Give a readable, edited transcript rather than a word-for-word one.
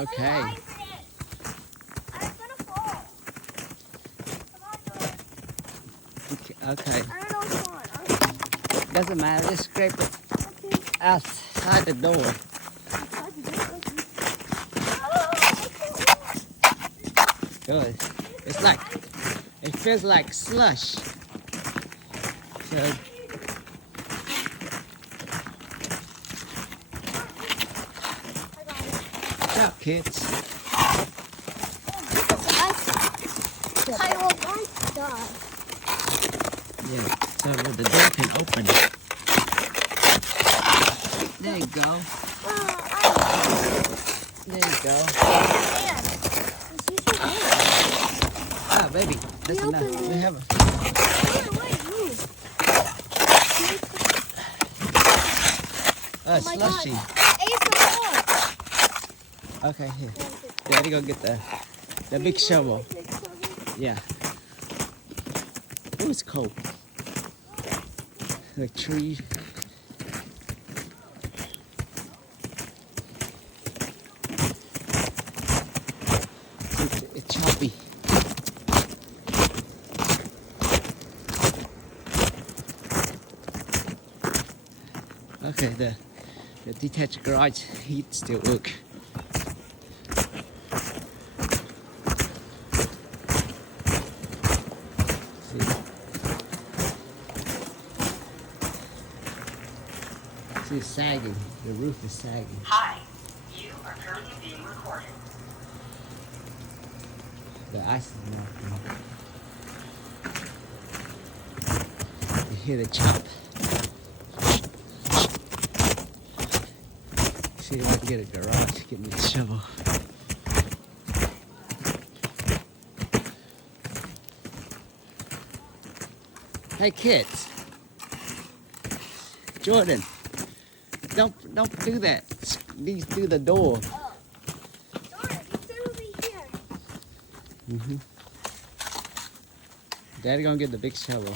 Okay. I'm gonna fall. Come on, Jordan. Okay. I don't know which one. Doesn't matter. Just scrape it Okay. outside the door. Good. It's like, it feels like slush. So, good job, kids. I will want to die. Yeah, so the door can open. There you go. There you go. Ah, baby, that's enough. We have a... Oh my slushy. God. Okay, here. Daddy, go get the big shovel. Yeah. Oh, it's cold. The tree. It's choppy. Okay, the detached garage heat still work. See, it's sagging. The roof is sagging. Hi, you are currently being recorded. The ice is melting. You hear the chop. See if I can get a garage. Get me a shovel. Hey kids. Jordan. Don't do that. These do the door. Oh. Jordan, sit over here. Daddy gonna get the big shovel.